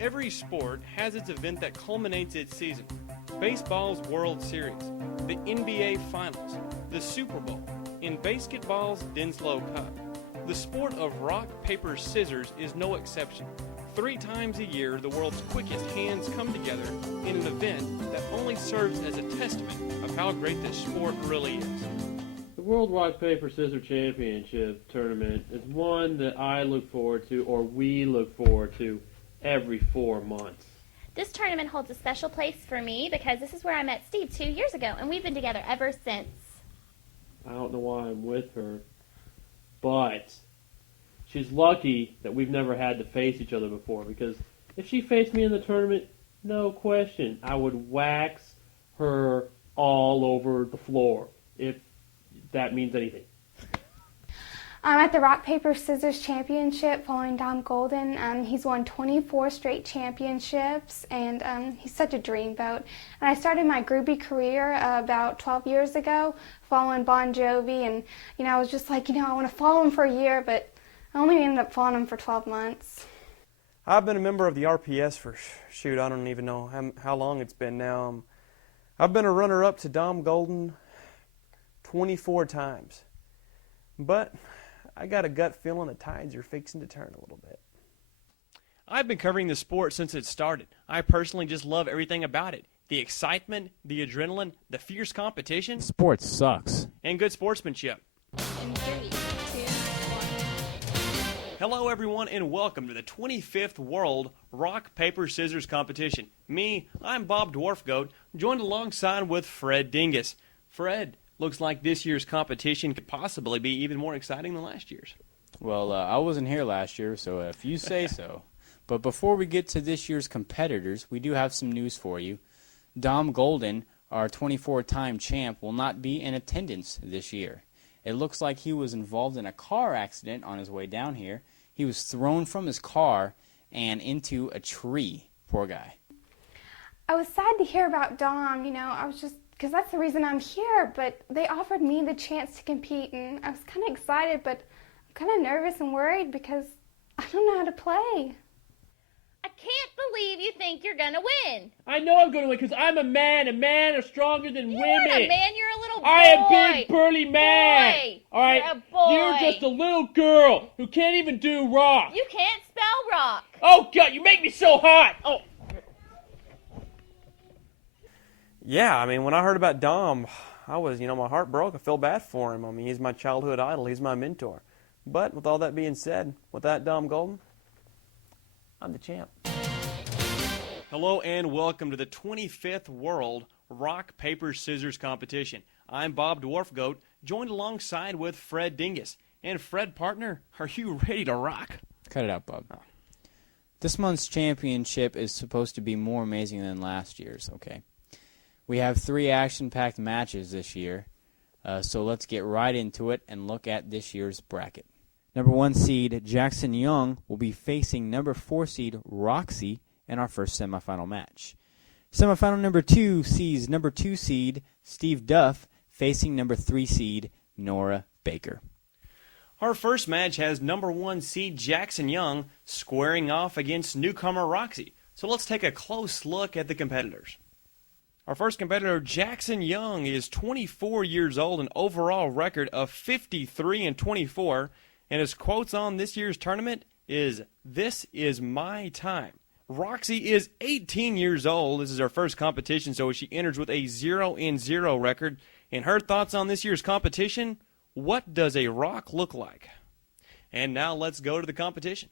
Every sport has its event that culminates its season. Baseball's World Series, the NBA Finals, the Super Bowl, and basketball's Denslow Cup. The sport of rock, paper, scissors is no exception. 3 times a year, the world's quickest hands come together in an event that only serves as a testament of how great this sport really is. The World Rock, Paper, Scissors Championship tournament is one that I look forward to, or we look forward to, every 4 months. This tournament holds a special place for me because this is where I met Steve 2 years ago, and we've been together ever since. I don't know why I'm with her, but she's lucky that we've never had to face each other before, because if she faced me in the tournament, no question, I would wax her all over the floor, if that means anything. I'm at the Rock, Paper, Scissors Championship following Dom Golden. He's won 24 straight championships, and he's such a dreamboat. And I started my groupie career about 12 years ago following Bon Jovi, and, I was just like, I want to follow him for a year, but I only ended up following him for 12 months. I've been a member of the RPS for, I don't even know how long it's been now. I've been a runner-up to Dom Golden 24 times. But I got a gut feeling the tides are fixing to turn a little bit. I've been covering the sport since it started. I personally just love everything about it. The excitement, the adrenaline, the fierce competition. Sports sucks. And good sportsmanship. In 3, 2, 1. Hello everyone and welcome to the 25th World Rock, Paper, Scissors competition. Me, I'm Bob Dwarfgoat, joined alongside with Fred Dingus. Fred, looks like this year's competition could possibly be even more exciting than last year's. Well, I wasn't here last year, so if you say so. But before we get to this year's competitors, we do have some news for you. Dom Golden, our 24-time champ, will not be in attendance this year. It looks like he was involved in a car accident on his way down here. He was thrown from his car and into a tree. Poor guy. I was sad to hear about Dom, I was just, because that's the reason I'm here, but they offered me the chance to compete, and I was kind of excited, but I'm kind of nervous and worried because I don't know how to play. I can't believe you think you're going to win. I know I'm going to win because I'm a man, and men are stronger than You women. aren't a man, you're a little boy. I am a big, burly man. Boy. All right, You're a boy. You're just a little girl who can't even do rock. You can't spell rock. Oh, God, you make me so hot. Oh. Yeah, when I heard about Dom, I was, my heart broke. I feel bad for him. He's my childhood idol. He's my mentor. But with all that being said, with that Dom Golden, I'm the champ. Hello and welcome to the 25th World Rock, Paper, Scissors competition. I'm Bob Dwarfgoat, joined alongside with Fred Dingus. And Fred, partner, are you ready to rock? Cut it out, Bob. Oh. This month's championship is supposed to be more amazing than last year's, okay? We have 3 action-packed matches this year, so let's get right into it and look at this year's bracket. Number 1 seed Jackson Young will be facing number 4 seed Roxy in our first semifinal match. Semifinal number 2 sees number 2 seed Steve Duff facing number 3 seed Nora Baker. Our first match has number 1 seed Jackson Young squaring off against newcomer Roxy. So let's take a close look at the competitors. Our first competitor, Jackson Young, is 24 years old, an overall record of 53-24, and his quotes on this year's tournament is, "This is my time." Roxy is 18 years old. This is her first competition, so she enters with a 0-0 record. And her thoughts on this year's competition, what does a rock look like? And now let's go to the competition.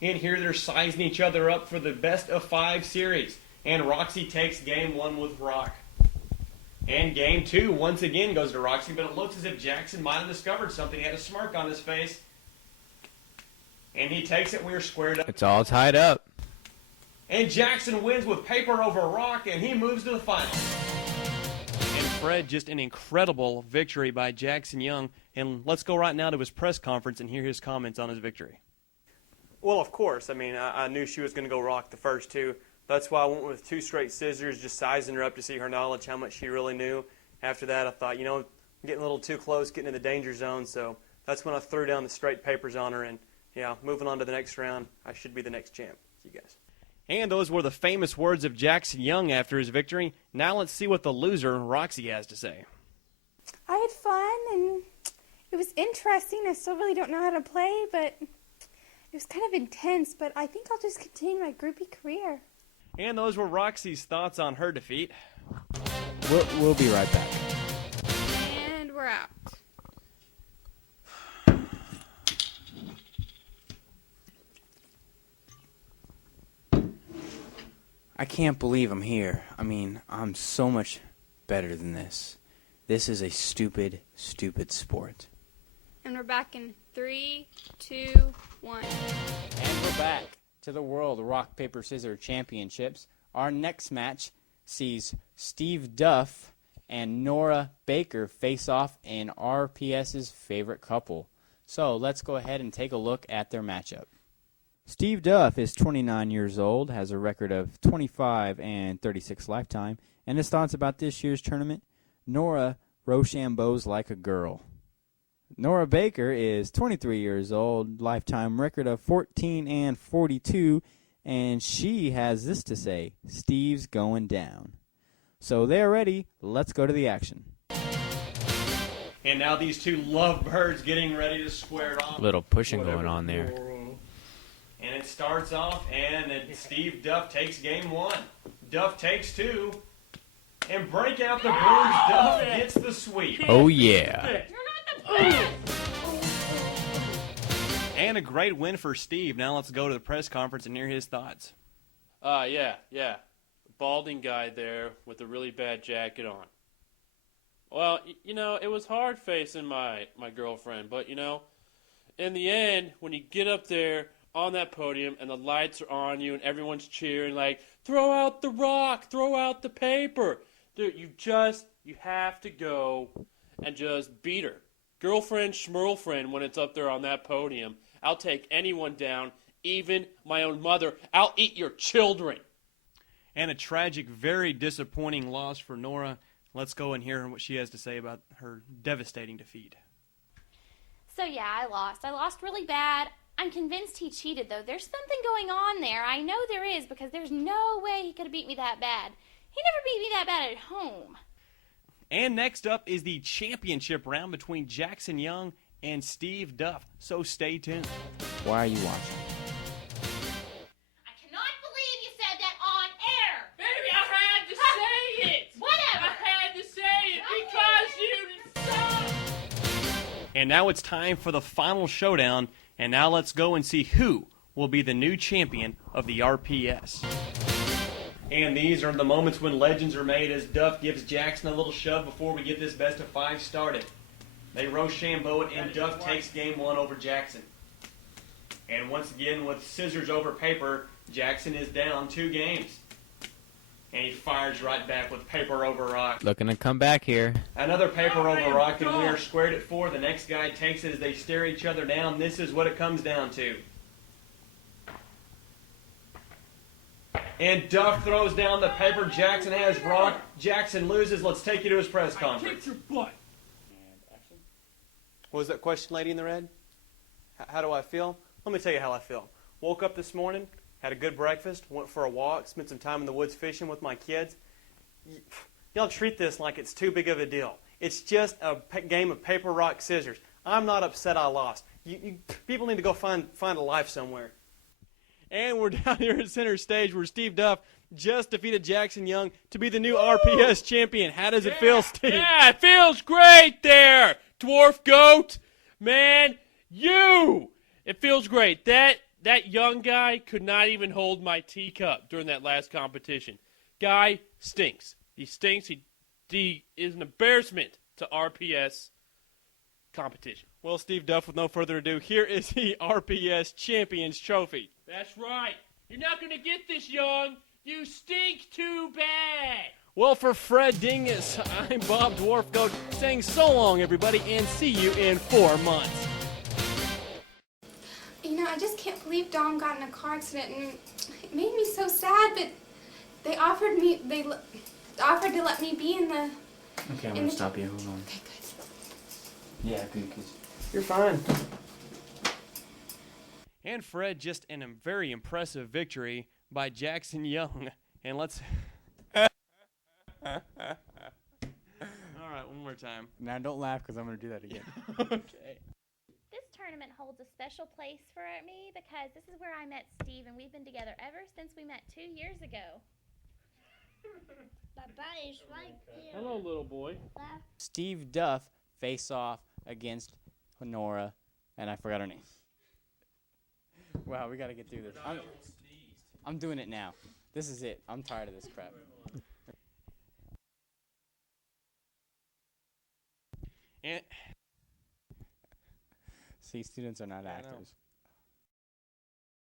And here they're sizing each other up for the best of 5 series. And Roxy takes game 1 with Rock. And game 2 once again goes to Roxy, but it looks as if Jackson might have discovered something. He had a smirk on his face. And he takes it. We're squared up. It's all tied up. And Jackson wins with paper over rock, and he moves to the final. And Fred, just an incredible victory by Jackson Young. And let's go right now to his press conference and hear his comments on his victory. Well, of course. I knew she was going to go rock the first 2. That's why I went with 2 straight scissors, just sizing her up to see her knowledge, how much she really knew. After that, I thought, I'm getting a little too close, getting in the danger zone. So that's when I threw down the straight papers on her. And, moving on to the next round, I should be the next champ. You guys. And those were the famous words of Jackson Young after his victory. Now let's see what the loser, Roxy, has to say. I had fun and it was interesting. I still really don't know how to play, but it was kind of intense. But I think I'll just continue my groupie career. And those were Roxy's thoughts on her defeat. We'll be right back. And we're out. I can't believe I'm here. I mean, I'm so much better than this. This is a stupid, stupid sport. And we're back in 3, 2, 1. And we're back to the World Rock, Paper, Scissors Championships. Our next match sees Steve Duff and Nora Baker face off in RPS's favorite couple. So let's go ahead and take a look at their matchup. Steve Duff is 29 years old, has a record of 25 and 36 lifetime, and his thoughts about this year's tournament: Nora Rochambeau's like a girl. Nora Baker is 23 years old, lifetime record of 14 and 42, and she has this to say: Steve's going down. So they're ready. Let's go to the action. And now these two lovebirds getting ready to square off. Little pushing going on there. And it starts off, and Steve Duff takes game one. Duff takes two. And break out the brooms. Duff gets the sweep. Oh, yeah. And a great win for Steve. Now let's go to the press conference and hear his thoughts. Yeah. Balding guy there with a really bad jacket on. Well, it was hard facing my girlfriend, but, in the end, when you get up there on that podium and the lights are on you and everyone's cheering like, throw out the rock, throw out the paper. Dude, you have to go and just beat her. Girlfriend, schmirlfriend, when it's up there on that podium. I'll take anyone down, even my own mother. I'll eat your children. And a tragic, very disappointing loss for Nora. Let's go and hear what she has to say about her devastating defeat. So yeah, I lost. I lost really bad. I'm convinced he cheated, though. There's something going on there. I know there is, because there's no way he could have beat me that bad. He never beat me that bad at home. And next up is the championship round between Jackson Young and Steve Duff. So stay tuned. Why are you watching? I cannot believe you said that on air. Baby, I had to say it. Whatever. I had to say it because you suck. And now it's time for the final showdown. And now let's go and see who will be the new champion of the RPS. And these are the moments when legends are made as Duff gives Jackson a little shove before we get this best of five started. They Rochambeau it, and Duff takes game one over Jackson. And once again, with scissors over paper, Jackson is down 2 games. And he fires right back with paper over rock. Looking to come back here. Another paper over rock, and we are squared at 4. The next guy takes it as they stare each other down. This is what it comes down to. And Duff throws down the paper. Jackson has rock. Jackson loses. Let's take you to his press conference. your butt. What was that question, lady in the red? How do I feel? Let me tell you how I feel. Woke up this morning, had a good breakfast, went for a walk, spent some time in the woods fishing with my kids. Y'all treat this like it's too big of a deal. It's just a game of paper, rock, scissors. I'm not upset I lost. People need to go find a life somewhere. And we're down here at center stage where Steve Duff just defeated Jackson Young to be the new RPS champion. How does it feel, Steve? Yeah, it feels great there, dwarf goat. Man, it feels great. That young guy could not even hold my teacup during that last competition. Guy stinks. He stinks. He is an embarrassment to RPS competition. Well, Steve Duff, with no further ado, here is the RPS Champions Trophy. That's right. You're not going to get this, Young. You stink too bad. Well, for Fred Dingus, I'm Bob Dwarf Goat, saying so long, everybody, and see you in 4 months. I just can't believe Dom got in a car accident, and it made me so sad, but they offered to let me be in the... Okay, I'm going to stop you. Hold on. Okay, good. Yeah, good. You're fine. And Fred, just in a very impressive victory, by Jackson Young. And let's... All right, one more time. Now don't laugh because I'm going to do that again. Okay. This tournament holds a special place for me because this is where I met Steve, and we've been together ever since we met 2 years ago. Papa is right there. Hello, little boy. Steve Duff face off against Honora, and I forgot her name. Wow, we got to get through this. I'm doing it now. This is it. I'm tired of this crap. And See, students are not actors.